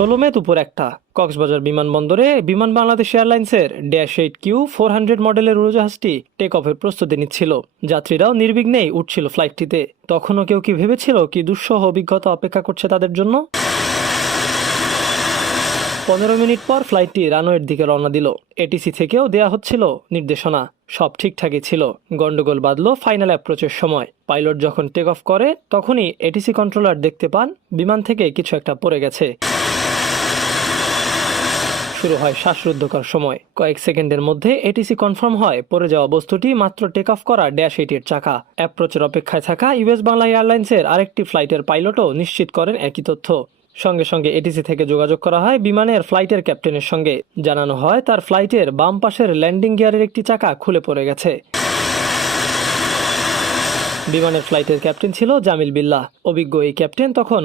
ষোলো মে দুপুর একটা। কক্সবাজার বিমানবন্দরে বিমান বাংলাদেশ এয়ারলাইন্সের Dash eight Q four hundred মডেলের উড়োজাহাজটি টেক অফের প্রস্তুতি নিচ্ছিল। যাত্রীরাও নির্বিঘ্নেই উঠছিল ফ্লাইটটিতে তখনও কেউ কি ভেবেছিল কি দুঃসহ অভিজ্ঞতা অপেক্ষা করছে তাদের জন্য? পনেরো মিনিট পর ফ্লাইটটি রানওয়ের দিকে রওনা দিল। এটিসি থেকেও দেয়া হচ্ছিল নির্দেশনা। সব ঠিকঠাকই ছিল। গন্ডগোল বাঁধল ফাইনাল অ্যাপ্রোচের সময়। পাইলট যখন টেক অফ করে, তখনই এটিসি কন্ট্রোলার দেখতে পান। বিমান থেকে কিছু একটা পড়ে গেছে। শুরু হয় শ্বাসরুদ্ধকর সময়। কয়েক সেকেন্ডের মধ্যে এটিসি কনফার্ম হয়, পড়ে যাওয়া বস্তুটি মাত্র টেক অফ করা ড্যাশ এইটের চাকা। অ্যাপ্রোচের অপেক্ষায় থাকা ইউএস বাংলা এয়ারলাইন্সের আরেকটি ফ্লাইটের পাইলটও নিশ্চিত করেন একই তথ্য। সঙ্গে সঙ্গে এটিসি থেকে যোগাযোগ করা হয় বিমানের ফ্লাইটের ক্যাপ্টেনের সঙ্গে। জানানো হয়, তার ফ্লাইটের বাম পাশের ল্যান্ডিং গিয়ারের একটি চাকা খুলে পড়ে গেছে। বিমানের ফ্লাইটের ক্যাপ্টেন ছিল জামিল বিল্লাহ। অভিজ্ঞ এই ক্যাপ্টেন তখন